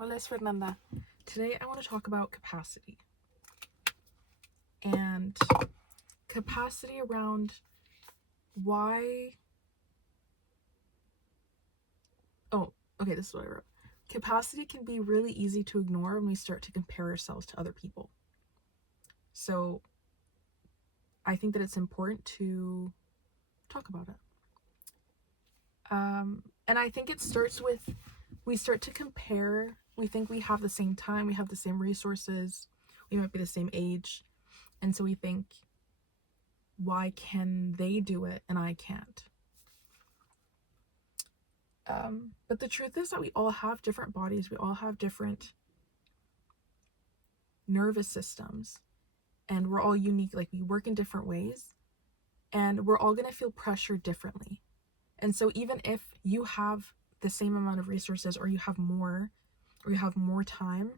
Hola, es Fernanda. Today I want to talk about capacity. And capacity around why... Oh, okay, this is what I wrote. Capacity can be really easy to ignore when we start to compare ourselves to other people. So I think that it's important to talk about it. And I think it starts with, we start to compare. We think we have the same time, we have the same resources, we might be the same age. And so we think, why can they do it and I can't? But the truth is that we all have different bodies, we all have different nervous systems, and we're all unique. Like, we work in different ways, and we're all going to feel pressure differently. And so even if you have the same amount of resources, or you have more time,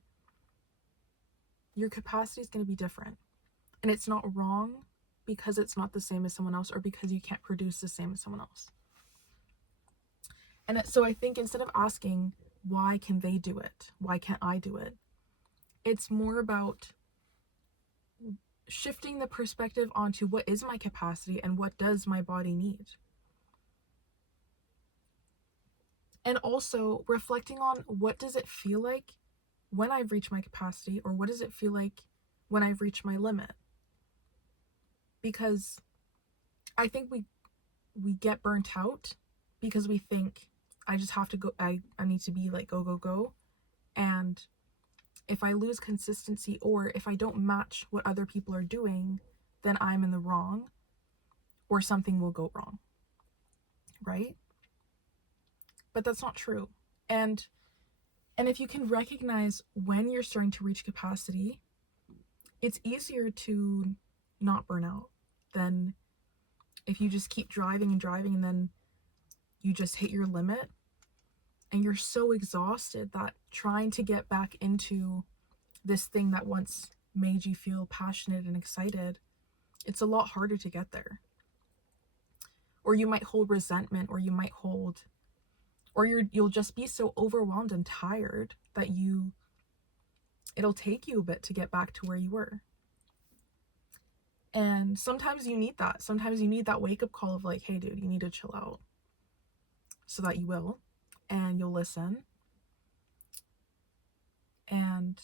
your capacity is going to be different. And it's not wrong because it's not the same as someone else, or because you can't produce the same as someone else. And so I think instead of asking, why can they do it? Why can't I do it? It's more about shifting the perspective onto what is my capacity and what does my body need. And also reflecting on, what does it feel like when I've reached my capacity, or what does it feel like when I've reached my limit? Because I think we get burnt out because we think, I just have to go, I need to be like go. And if I lose consistency, or if I don't match what other people are doing, then I'm in the wrong, or something will go wrong, right? But that's not true. And if you can recognize when you're starting to reach capacity, it's easier to not burn out than if you just keep driving and then you just hit your limit and you're so exhausted that trying to get back into this thing that once made you feel passionate and excited, it's a lot harder to get there. Or you might hold resentment, or you might hold, or you'll just be so overwhelmed and tired that it'll take you a bit to get back to where you were. And sometimes you need that. Sometimes you need that wake-up call of like, hey dude, you need to chill out. So that you will, and you'll listen. And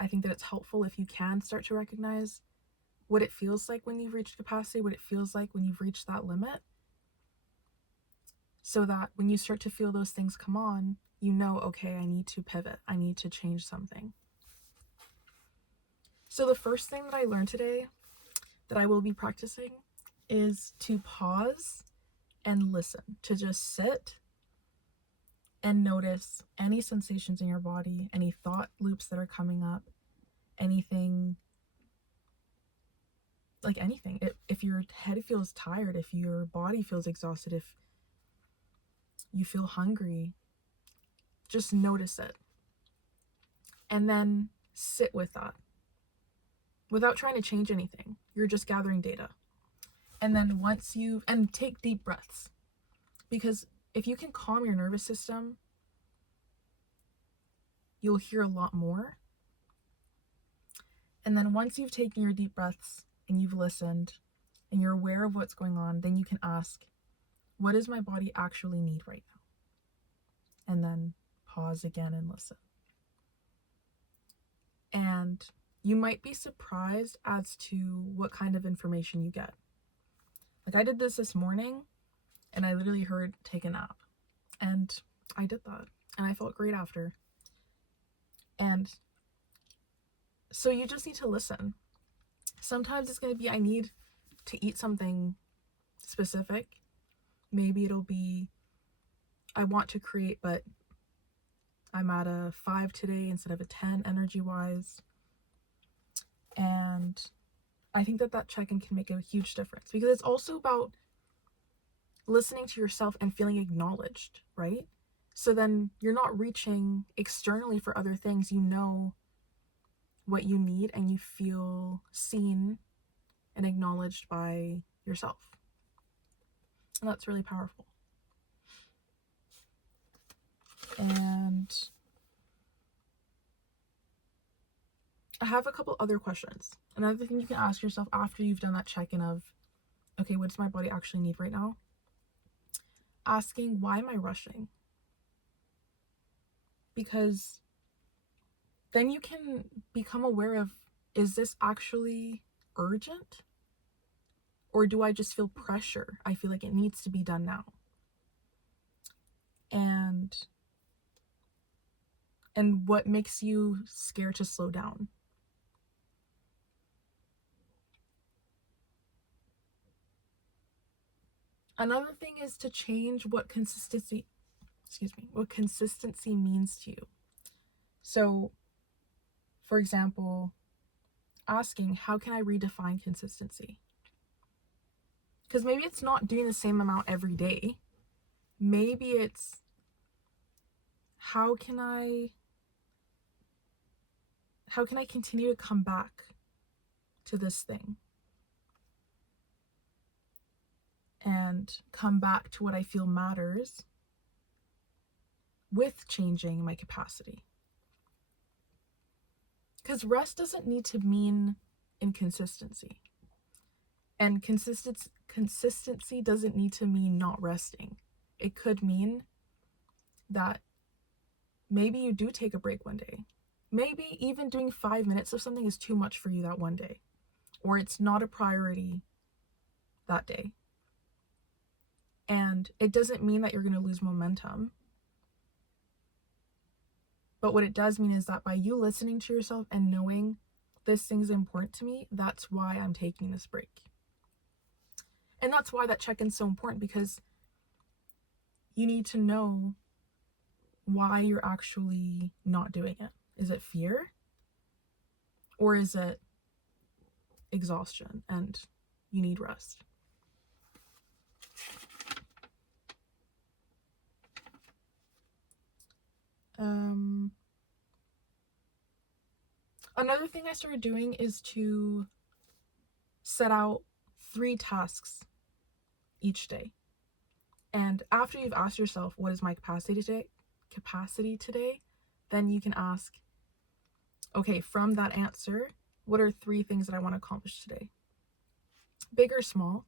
I think that it's helpful if you can start to recognize what it feels like when you've reached capacity, what it feels like when you've reached that limit, so that when you start to feel those things come on, you know, okay, I need to pivot, I need to change something. So the first thing that I learned today that I will be practicing is to pause and listen, to just sit and notice any sensations in your body, any thought loops that are coming up, anything. If your head feels tired, if your body feels exhausted, if you feel hungry, just notice it. And then sit with that without trying to change anything. You're just gathering data. And then and take deep breaths. Because if you can calm your nervous system, you'll hear a lot more. And then once you've taken your deep breaths and you've listened and you're aware of what's going on, then you can ask, what does my body actually need right now? And then pause again and listen. And you might be surprised as to what kind of information you get. Like, I did this morning, and I literally heard take a nap. And I did that, and I felt great after. And so you just need to listen. Sometimes it's going to be, I need to eat something specific. Maybe it'll be, I want to create, but I'm at a 5 today instead of a 10 energy-wise. And I think that check-in can make a huge difference, because it's also about listening to yourself and feeling acknowledged, right? So then you're not reaching externally for other things. You know what you need, and you feel seen and acknowledged by yourself. And that's really powerful. And I have a couple other questions. Another thing you can ask yourself after you've done that check-in of, okay, what does my body actually need right now? Asking, why am I rushing? Because then you can become aware of, is this actually urgent? Or do I just feel pressure? I feel like it needs to be done now. And what makes you scared to slow down? Another thing is to change what consistency means to you. So, for example, asking, how can I redefine consistency? Because maybe it's not doing the same amount every day. Maybe it's, how can I continue to come back to this thing and come back to what I feel matters with changing my capacity? Because rest doesn't need to mean inconsistency. And consistency doesn't need to mean not resting. It could mean that maybe you do take a break one day. Maybe even doing 5 minutes of something is too much for you that one day, or it's not a priority that day. And it doesn't mean that you're going to lose momentum. But what it does mean is that by you listening to yourself and knowing this thing's important to me, that's why I'm taking this break. And that's why that check-in's so important, because you need to know why you're actually not doing it. Is it fear? Or is it exhaustion and you need rest? Another thing I started doing is to set out 3 tasks each day. And after you've asked yourself, what is my capacity today, then you can ask, okay, from that answer, what are 3 things that I want to accomplish today? Big or small.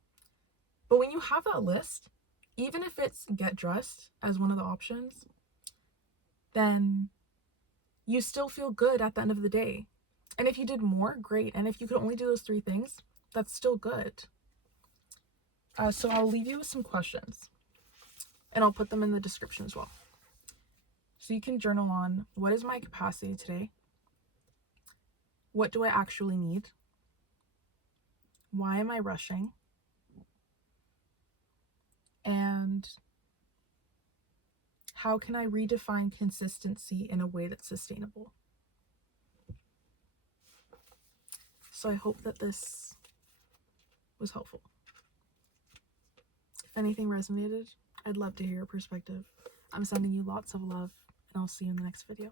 But when you have that list, even if it's get dressed as one of the options, then you still feel good at the end of the day. And if you did more, great. And if you could only do those 3 things, that's still good. So I'll leave you with some questions, and I'll put them in the description as well. So you can journal on, what is my capacity today? What do I actually need? Why am I rushing? And how can I redefine consistency in a way that's sustainable? So I hope that this was helpful. If anything resonated, I'd love to hear your perspective. I'm sending you lots of love, and I'll see you in the next video.